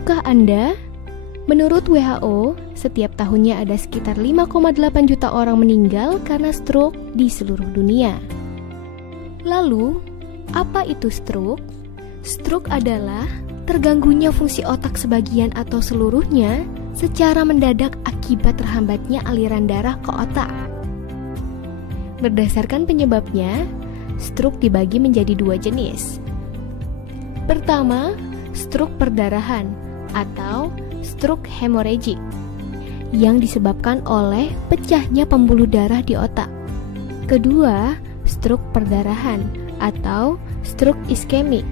Tahukah Anda? Menurut WHO, setiap tahunnya ada sekitar 5,8 juta orang meninggal karena stroke di seluruh dunia. Lalu, apa itu stroke? Stroke adalah terganggunya fungsi otak sebagian atau seluruhnya secara mendadak akibat terhambatnya aliran darah ke otak. Berdasarkan penyebabnya, stroke dibagi menjadi dua jenis. Pertama, stroke perdarahan atau stroke hemorrhagic yang disebabkan oleh pecahnya pembuluh darah di otak. Kedua, stroke perdarahan atau stroke iskemik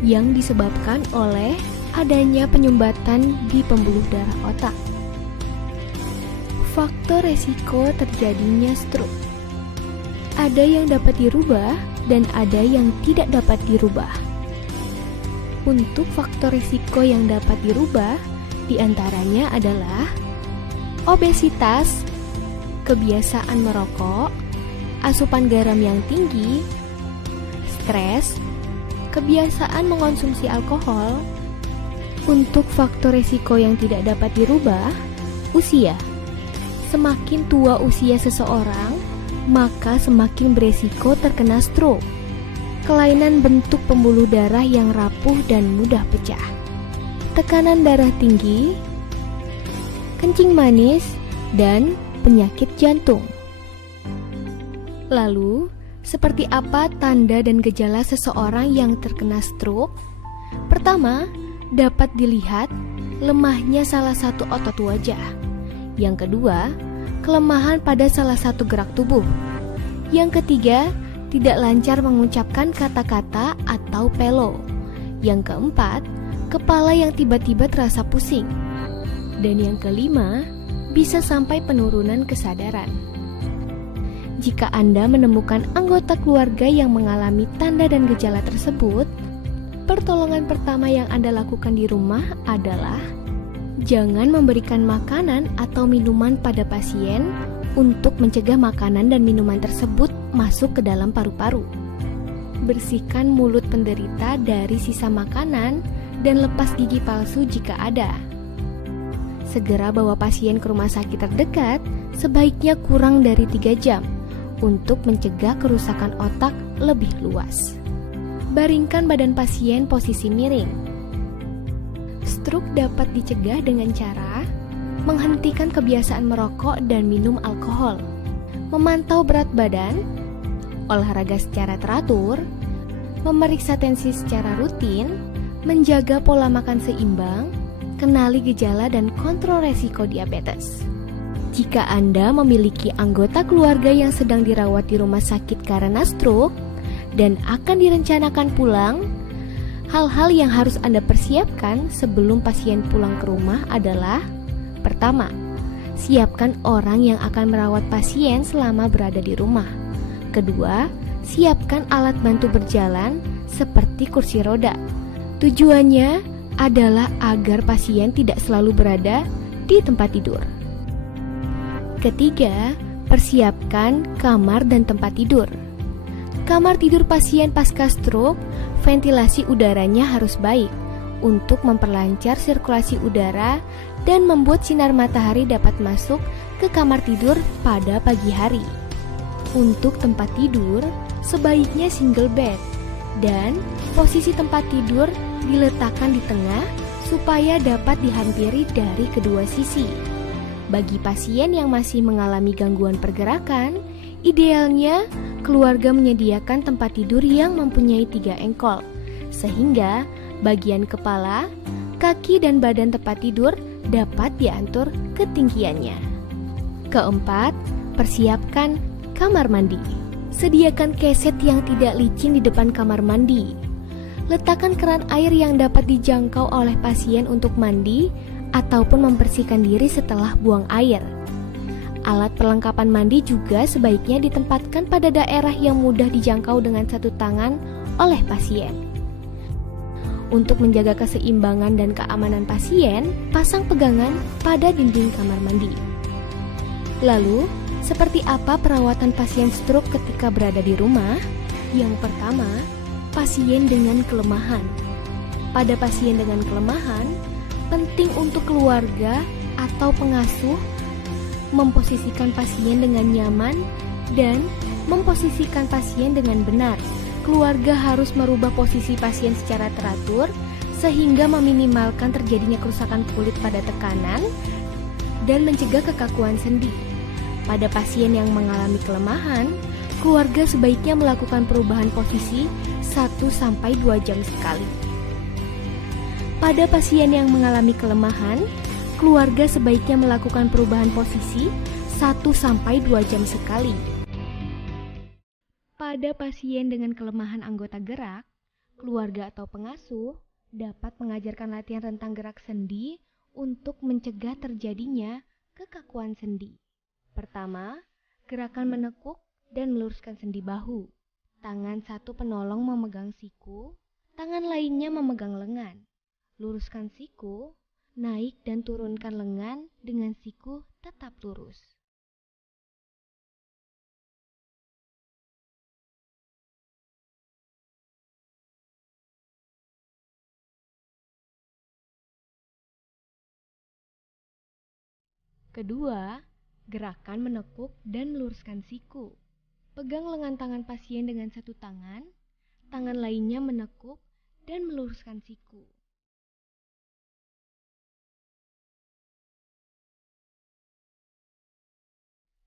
yang disebabkan oleh adanya penyumbatan di pembuluh darah otak. Faktor resiko terjadinya stroke. Ada yang dapat dirubah dan ada yang tidak dapat dirubah. Untuk faktor risiko yang dapat dirubah, diantaranya adalah obesitas, kebiasaan merokok, asupan garam yang tinggi, stres, kebiasaan mengonsumsi alkohol. Untuk faktor risiko yang tidak dapat dirubah, usia. Semakin tua usia seseorang, maka semakin beresiko terkena stroke. Kelainan bentuk pembuluh darah yang rapuh dan mudah pecah, tekanan darah tinggi, kencing manis, dan penyakit jantung. Lalu, seperti apa tanda dan gejala seseorang yang terkena stroke? Pertama, dapat dilihat lemahnya salah satu otot wajah. Yang kedua, kelemahan pada salah satu gerak tubuh. Yang ketiga, tidak lancar mengucapkan kata-kata atau pelo. Yang keempat, kepala yang tiba-tiba terasa pusing. Dan yang kelima, bisa sampai penurunan kesadaran. Jika Anda menemukan anggota keluarga yang mengalami tanda dan gejala tersebut, pertolongan pertama yang Anda lakukan di rumah adalah jangan memberikan makanan atau minuman pada pasien untuk mencegah makanan dan minuman tersebut masuk ke dalam paru-paru. Bersihkan mulut penderita dari sisa makanan dan lepas gigi palsu jika ada. Segera bawa pasien ke rumah sakit terdekat, sebaiknya kurang dari 3 jam untuk mencegah kerusakan otak lebih luas. Baringkan badan pasien posisi miring. Stroke dapat dicegah dengan cara menghentikan kebiasaan merokok dan minum alkohol, memantau berat badan, olahraga secara teratur, memeriksa tensi secara rutin, menjaga pola makan seimbang, kenali gejala dan kontrol resiko diabetes. Jika Anda memiliki anggota keluarga yang sedang dirawat di rumah sakit karena stroke dan akan direncanakan pulang, hal-hal yang harus Anda persiapkan sebelum pasien pulang ke rumah adalah: pertama, siapkan orang yang akan merawat pasien selama berada di rumah. Kedua, siapkan alat bantu berjalan seperti kursi roda. Tujuannya adalah agar pasien tidak selalu berada di tempat tidur. Ketiga, persiapkan kamar dan tempat tidur. Kamar tidur pasien pasca stroke, ventilasi udaranya harus baik untuk memperlancar sirkulasi udara dan membuat sinar matahari dapat masuk ke kamar tidur pada pagi hari. Untuk tempat tidur, sebaiknya single bed dan posisi tempat tidur diletakkan di tengah supaya dapat dihampiri dari kedua sisi. Bagi pasien yang masih mengalami gangguan pergerakan, idealnya keluarga menyediakan tempat tidur yang mempunyai 3 engkol, sehingga bagian kepala, kaki, dan badan tempat tidur dapat diatur ketinggiannya. Keempat, persiapkan kamar mandi. Sediakan keset yang tidak licin di depan kamar mandi. Letakkan keran air yang dapat dijangkau oleh pasien untuk mandi ataupun membersihkan diri setelah buang air. Alat perlengkapan mandi juga sebaiknya ditempatkan pada daerah yang mudah dijangkau dengan satu tangan oleh pasien. Untuk menjaga keseimbangan dan keamanan pasien, pasang pegangan pada dinding kamar mandi. Lalu, seperti apa perawatan pasien stroke ketika berada di rumah? Yang pertama, pasien dengan kelemahan. Pada pasien dengan kelemahan, Penting untuk keluarga atau pengasuh memposisikan pasien dengan nyaman dan memposisikan pasien dengan benar. Keluarga harus merubah posisi pasien secara teratur sehingga meminimalkan terjadinya kerusakan kulit pada tekanan dan mencegah kekakuan sendi. Pada pasien yang mengalami kelemahan, keluarga sebaiknya melakukan perubahan posisi 1-2 jam sekali. Pada pasien yang mengalami kelemahan, keluarga sebaiknya melakukan perubahan posisi 1-2 jam sekali. Pada pasien dengan kelemahan anggota gerak, keluarga atau pengasuh dapat mengajarkan latihan rentang gerak sendi untuk mencegah terjadinya kekakuan sendi. Pertama, gerakan menekuk dan meluruskan sendi bahu. Tangan satu penolong memegang siku, tangan lainnya memegang lengan. Luruskan siku, naik dan turunkan lengan dengan siku tetap lurus. Kedua, gerakan menekuk dan meluruskan siku. Pegang lengan tangan pasien dengan satu tangan, tangan lainnya menekuk dan meluruskan siku.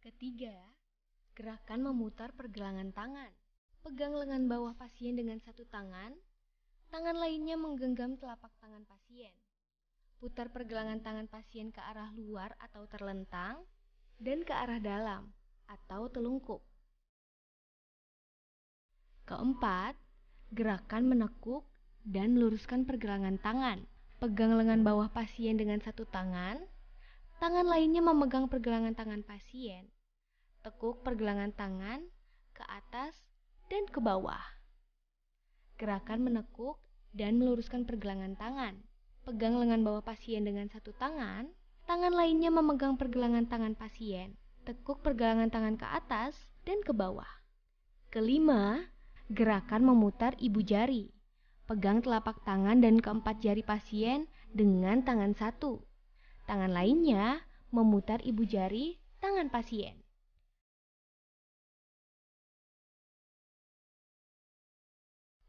Ketiga, gerakan memutar pergelangan tangan. Pegang lengan bawah pasien dengan satu tangan, tangan lainnya menggenggam telapak tangan pasien. Putar pergelangan tangan pasien ke arah luar atau terlentang dan ke arah dalam atau telungkup. Keempat, gerakan menekuk dan meluruskan pergelangan tangan. Pegang lengan bawah pasien dengan satu tangan, tangan lainnya memegang pergelangan tangan pasien. Tekuk pergelangan tangan ke atas dan ke bawah. Gerakan menekuk dan meluruskan pergelangan tangan. Pegang lengan bawah pasien dengan satu tangan, tangan lainnya memegang pergelangan tangan pasien. Tekuk pergelangan tangan ke atas dan ke bawah. Kelima, gerakan memutar ibu jari. Pegang telapak tangan dan keempat jari pasien dengan tangan satu. Tangan lainnya memutar ibu jari tangan pasien.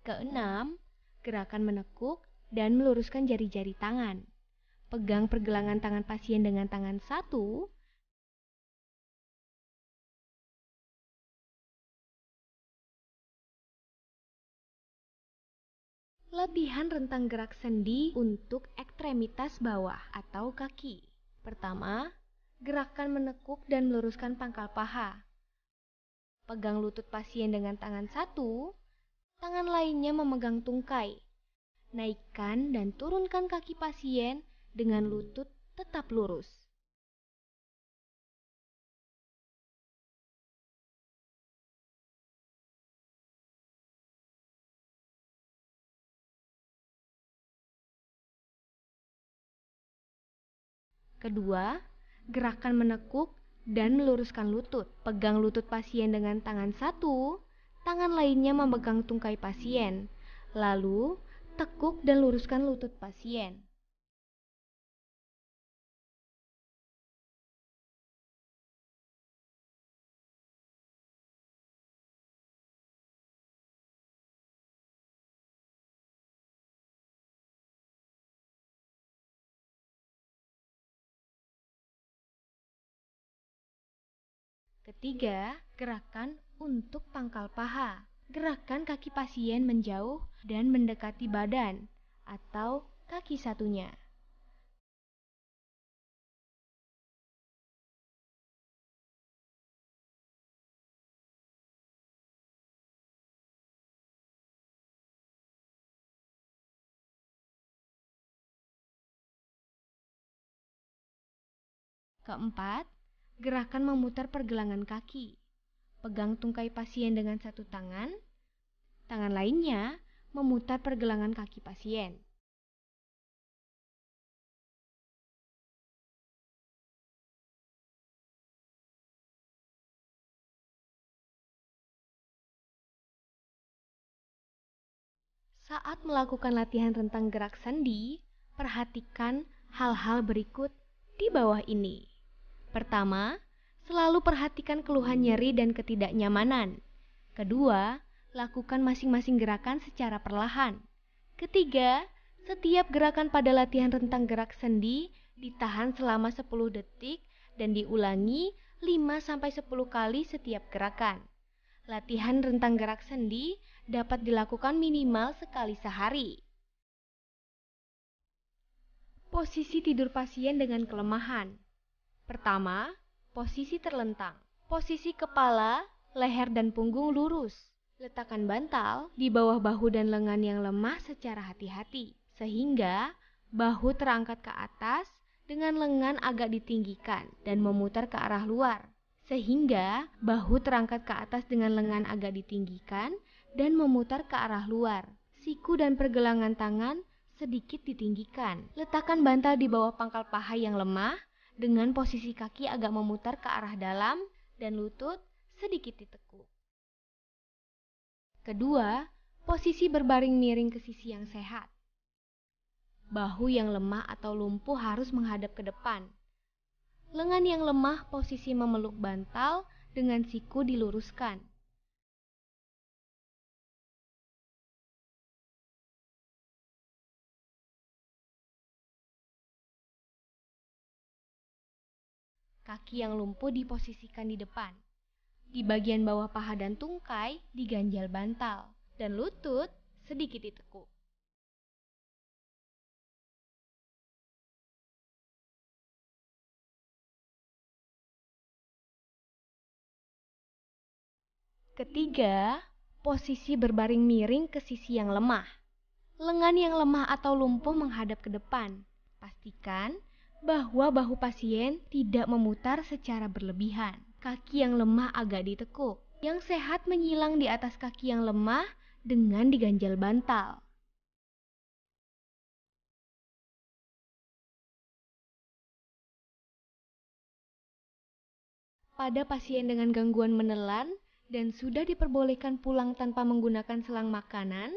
Keenam, gerakan menekuk dan meluruskan jari-jari tangan. Pegang pergelangan tangan pasien dengan tangan satu. Latihan rentang gerak sendi untuk ekstremitas bawah atau kaki. Pertama, gerakan menekuk dan meluruskan pangkal paha. Pegang lutut pasien dengan tangan satu, tangan lainnya memegang tungkai. Naikkan dan turunkan kaki pasien dengan lutut tetap lurus. Kedua, gerakan menekuk dan meluruskan lutut. Pegang lutut pasien dengan tangan satu, tangan lainnya memegang tungkai pasien. Lalu, tekuk dan luruskan lutut pasien. Ketiga, gerakan untuk pangkal paha. Gerakan kaki pasien menjauh dan mendekati badan atau kaki satunya. Keempat, gerakan memutar pergelangan kaki. Pegang tungkai pasien dengan satu tangan, tangan lainnya memutar pergelangan kaki pasien. Saat melakukan latihan rentang gerak sendi, perhatikan hal-hal berikut di bawah ini. Pertama, selalu perhatikan keluhan nyeri dan ketidaknyamanan. Kedua, lakukan masing-masing gerakan secara perlahan. Ketiga, setiap gerakan pada latihan rentang gerak sendi ditahan selama 10 detik dan diulangi 5-10 kali setiap gerakan. Latihan rentang gerak sendi dapat dilakukan minimal sekali sehari. Posisi tidur pasien dengan kelemahan. Pertama, posisi terlentang. Posisi kepala, leher dan punggung lurus. Letakkan bantal di bawah bahu dan lengan yang lemah secara hati-hati, sehingga bahu terangkat ke atas dengan lengan agak ditinggikan dan memutar ke arah luar. Sehingga bahu terangkat ke atas dengan lengan agak ditinggikan dan memutar ke arah luar. Siku dan pergelangan tangan sedikit ditinggikan. Letakkan bantal di bawah pangkal paha yang lemah dengan posisi kaki agak memutar ke arah dalam dan lutut sedikit ditekuk. Kedua, posisi berbaring miring ke sisi yang sehat. Bahu yang lemah atau lumpuh harus menghadap ke depan. Lengan yang lemah posisi memeluk bantal dengan siku diluruskan. Kaki yang lumpuh diposisikan di depan. Di bagian bawah paha dan tungkai diganjal bantal dan lutut sedikit ditekuk. Ketiga, posisi berbaring miring ke sisi yang lemah. Lengan yang lemah atau lumpuh menghadap ke depan. Pastikan bahwa bahu pasien tidak memutar secara berlebihan. Kaki yang lemah agak ditekuk. Yang sehat menyilang di atas kaki yang lemah dengan diganjal bantal. Pada pasien dengan gangguan menelan dan sudah diperbolehkan pulang tanpa menggunakan selang makanan,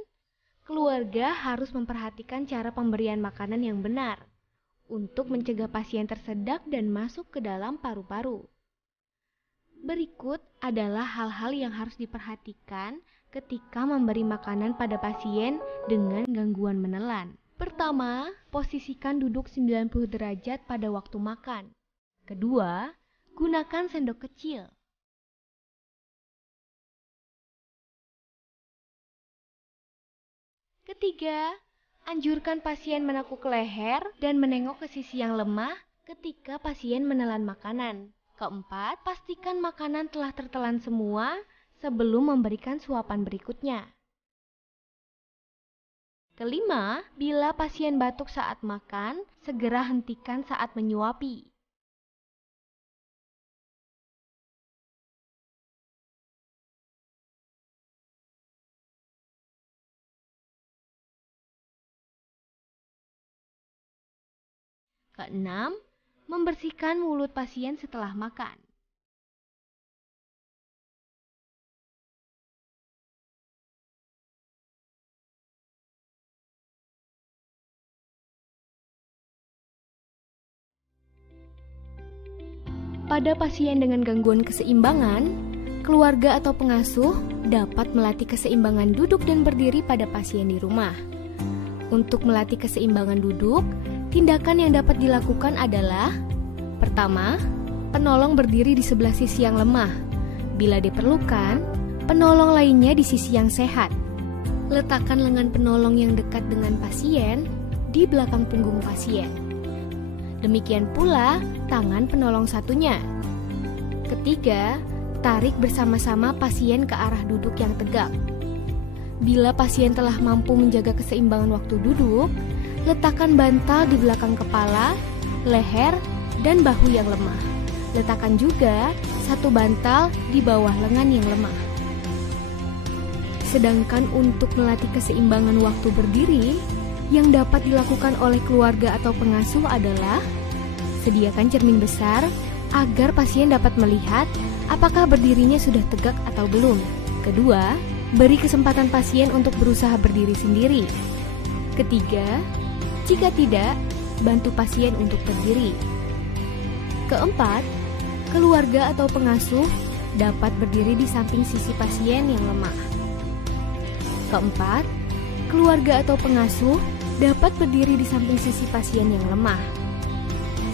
keluarga harus memperhatikan cara pemberian makanan yang benar untuk mencegah pasien tersedak dan masuk ke dalam paru-paru. Berikut adalah hal-hal yang harus diperhatikan ketika memberi makanan pada pasien dengan gangguan menelan. Pertama, posisikan duduk 90 derajat pada waktu makan. Kedua, gunakan sendok kecil. Ketiga, anjurkan pasien menekuk leher dan menengok ke sisi yang lemah ketika pasien menelan makanan. Keempat, pastikan makanan telah tertelan semua sebelum memberikan suapan berikutnya. Kelima, bila pasien batuk saat makan, segera hentikan saat menyuapi. Keenam, membersihkan mulut pasien setelah makan. Pada pasien dengan gangguan keseimbangan, keluarga atau pengasuh dapat melatih keseimbangan duduk dan berdiri pada pasien di rumah. Untuk melatih keseimbangan duduk, tindakan yang dapat dilakukan adalah: pertama, penolong berdiri di sebelah sisi yang lemah. Bila diperlukan, penolong lainnya di sisi yang sehat. Letakkan lengan penolong yang dekat dengan pasien di belakang punggung pasien. Demikian pula tangan penolong satunya. Ketiga, tarik bersama-sama pasien ke arah duduk yang tegak. Bila pasien telah mampu menjaga keseimbangan waktu duduk, letakkan bantal di belakang kepala, leher, dan bahu yang lemah. Letakkan juga satu bantal di bawah lengan yang lemah. Sedangkan untuk melatih keseimbangan waktu berdiri, yang dapat dilakukan oleh keluarga atau pengasuh adalah: sediakan cermin besar agar pasien dapat melihat apakah berdirinya sudah tegak atau belum. Kedua, beri kesempatan pasien untuk berusaha berdiri sendiri. Ketiga, jika tidak, bantu pasien untuk berdiri. Keempat, keluarga atau pengasuh dapat berdiri di samping sisi pasien yang lemah. Keempat, keluarga atau pengasuh dapat berdiri di samping sisi pasien yang lemah.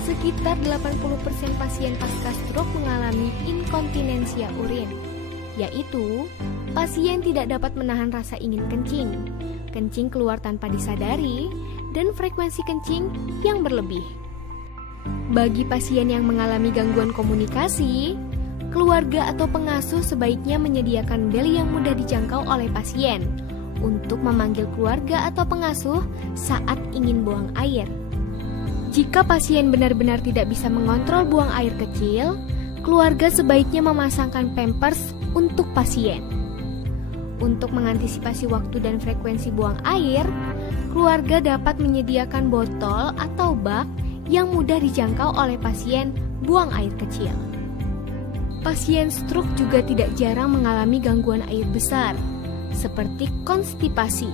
Sekitar 80% pasien pasca stroke mengalami inkontinensia urin, yaitu pasien tidak dapat menahan rasa ingin kencing, kencing keluar tanpa disadari, dan frekuensi kencing yang berlebih. Bagi pasien yang mengalami gangguan komunikasi, keluarga atau pengasuh sebaiknya menyediakan bel yang mudah dijangkau oleh pasien untuk memanggil keluarga atau pengasuh saat ingin buang air. Jika pasien benar-benar tidak bisa mengontrol buang air kecil, keluarga sebaiknya memasangkan pampers untuk pasien. Untuk mengantisipasi waktu dan frekuensi buang air, keluarga dapat menyediakan botol atau bak yang mudah dijangkau oleh pasien buang air kecil. Pasien stroke juga tidak jarang mengalami gangguan air besar, seperti konstipasi.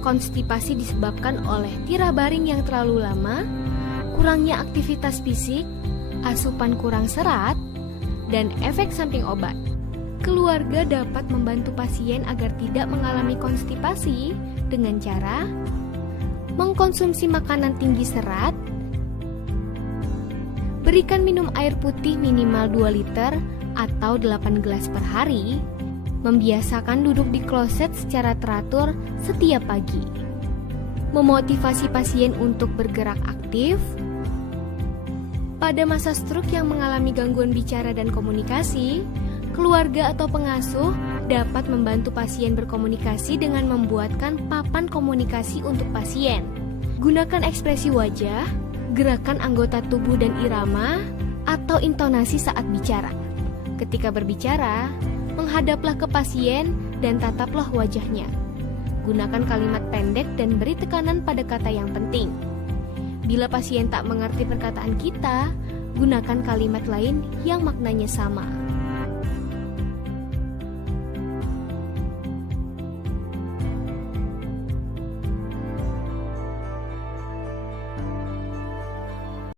Konstipasi disebabkan oleh tiarah baring yang terlalu lama, kurangnya aktivitas fisik, asupan kurang serat, dan efek samping obat. Keluarga dapat membantu pasien agar tidak mengalami konstipasi dengan cara mengkonsumsi makanan tinggi serat, berikan minum air putih minimal 2 liter atau 8 gelas per hari, membiasakan duduk di kloset secara teratur setiap pagi, memotivasi pasien untuk bergerak aktif. Pada masa stroke yang mengalami gangguan bicara dan komunikasi, keluarga atau pengasuh dapat membantu pasien berkomunikasi dengan membuatkan papan komunikasi untuk pasien. Gunakan ekspresi wajah, gerakan anggota tubuh dan irama, atau intonasi saat bicara. Ketika berbicara, menghadaplah ke pasien dan tataplah wajahnya. Gunakan kalimat pendek dan beri tekanan pada kata yang penting. Bila pasien tak mengerti perkataan kita, gunakan kalimat lain yang maknanya sama.